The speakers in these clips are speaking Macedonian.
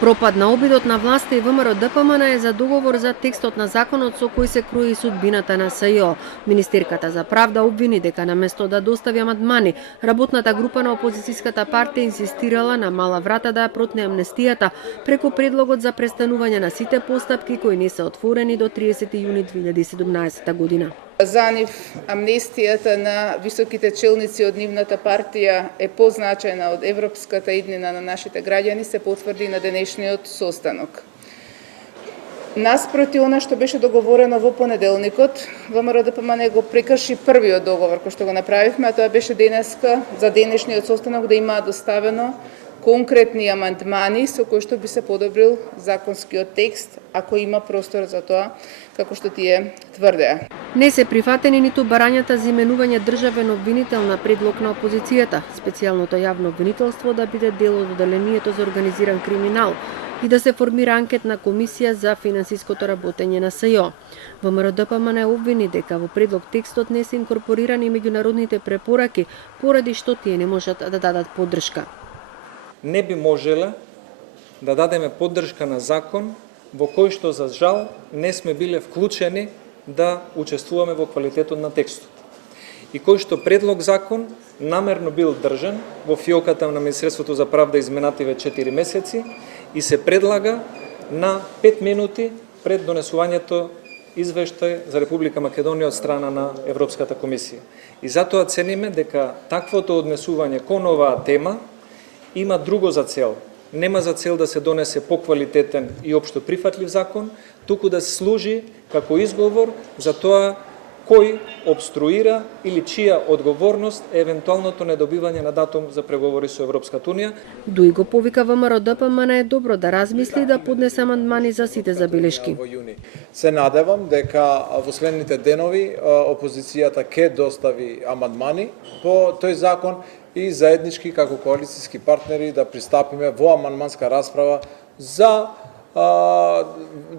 Пропадна обидот на власта и ВМРО-ДПМН е за договор за текстот на законот со кој се крои судбината на СЈО. Министерката за правда обвини дека наместо да достави амандмани, работната група на опозицијската партија инсистирала на мала врата да ја протне амнестијата преку предлогот за престанување на сите постапки кои не се отворени до 30 јуни 2017 година. За нив амнестијата на високите челници од нивната партија е позначајна од европската иднина на нашите граѓани, се потврди на денешниот состанок. Наспроти она што беше договорено во понеделникот, ВМРО-ДПМН го прекрши првиот договор кој што го направивме, а тоа беше денеска за денешниот состанок да имаа доставено конкретни амандмани со кои што би се подобрил законскиот текст, ако има простор за тоа, како што тие тврдеа. Не се прифатени ниту барањата за именување државен обвинител на предлог на опозицијата, специјалното јавно обвинителство да биде дел од одделението за организиран криминал и да се формира анкетна комисија за финансиското работење на СЈО. ВМРО-ДПМН обвини дека во предлог текстот не се инкорпорирани меѓународните препораки, поради што тие не можат да дадат поддршка. Не би можеле да дадеме поддршка на закон во кој што за жал не сме биле вклучени да учествуваме во квалитетот на текстот. И кој што предлог закон намерно бил држан во фиоката на Министерството за правда изминативе 4 месеци и се предлага на 5 минути пред донесувањето извештај за Република Македонија од страна на Европската комисија. И затоа цениме дека таквото однесување кон оваа тема има друго за цел. Нема за цел да се донесе поквалитетен и општо прифатлив закон, туку да се служи како изговор за тоа кој обструира или чија одговорност е евентуалното недобивање на датум за преговори со Европската Унија. Дуи го повика ВМРО-ДПМН е добро да размисли и да поднесе амандмани за сите забелешки. Се надевам дека во следните денови опозицијата ќе достави амандмани по тој закон и заеднички како коалицијски партнери да пристапиме во амандманска расправа за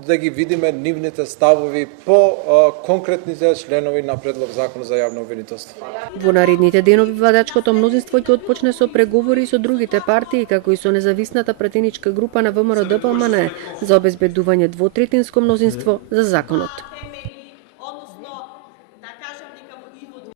да ги видиме нивните ставови по конкретните членови на предлог закон за јавно обвинителство. Во наредните денови владачкото мнозинство ќе отпочне со преговори со другите партии, како и со независната пратеничка група на ВМРО-ДПМН за обезбедување двотретинско мнозинство за законот.